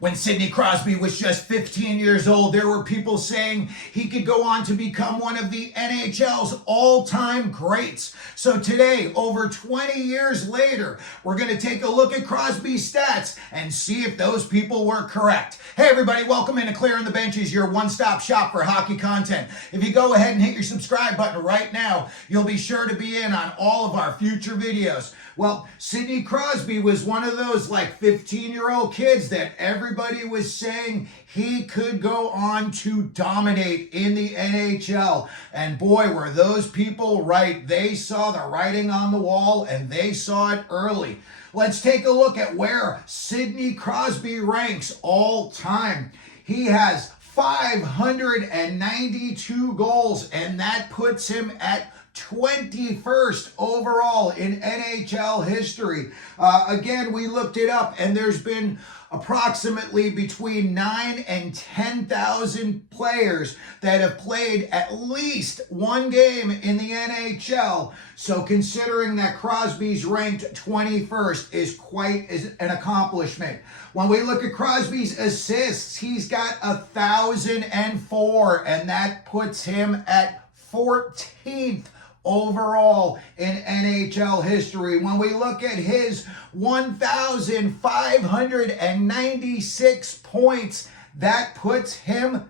When Sidney Crosby was just 15 years old, there were people saying he could go on to become one of the NHL's all-time greats. So today, over 20 years later, we're going to take a look at Crosby's stats and see if those people were correct. Hey everybody, welcome into Clearing the Benches, your one-stop shop for hockey content. If you go ahead and hit your subscribe button right now, you'll be sure to be in on all of our future videos. Well, Sidney Crosby was one of those like 15-year-old kids that everybody was saying he could go on to dominate in the NHL. And boy, were those people right. They saw the writing on the wall and they saw it early. Let's take a look at where Sidney Crosby ranks all time. He has 592 goals, and that puts him at 21st overall in NHL history. Again, we looked it up, and there's been approximately between 9,000 and 10,000 players that have played at least one game in the NHL. So considering that Crosby's ranked 21st is quite an accomplishment. When we look at Crosby's assists, he's got 1,004, and that puts him at 14th overall in NHL history. When we look at his 1,596 points, that puts him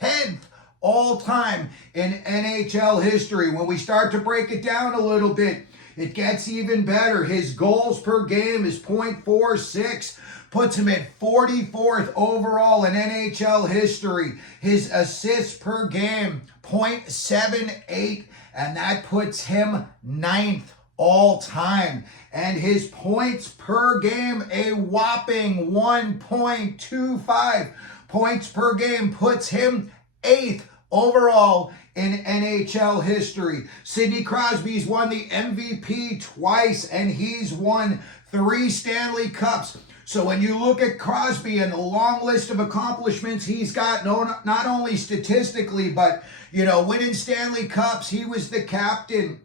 10th all time in NHL history. When we start to break it down a little bit, it gets even better. His goals per game is .46, puts him at 44th overall in NHL history. His assists per game, .78, and that puts him 9th all time. And his points per game, a whopping 1.25 points per game, puts him 8th overall in NHL history. Sidney Crosby's won the MVP twice, and he's won 3 Stanley Cups. So when you look at Crosby and the long list of accomplishments he's got, not only statistically, but, winning Stanley Cups, he was the captain.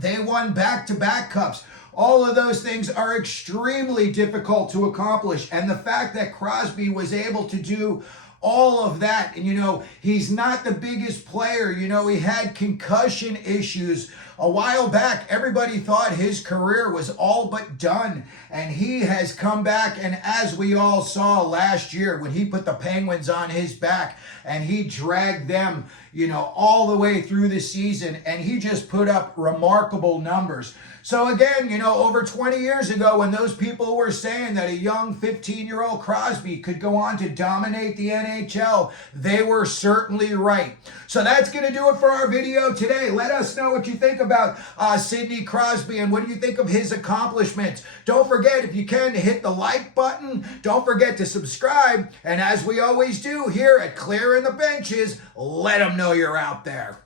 They won back-to-back cups. All of those things are extremely difficult to accomplish. And the fact that Crosby was able to do all of that, and he's not the biggest player. He had concussion issues a while back. Everybody thought his career was all but done, and he has come back. And as we all saw last year, when he put the Penguins on his back and he dragged them, all the way through the season, and he just put up remarkable numbers. So again, over 20 years ago, when those people were saying that a young 15-year-old Crosby could go on to dominate the NHL, they were certainly right. So that's going to do it for our video today. Let us know what you think about Sidney Crosby, and what do you think of his accomplishments. Don't forget, if you can, to hit the like button. Don't forget to subscribe. And as we always do here at Clearing the Benches, let them know you're out there.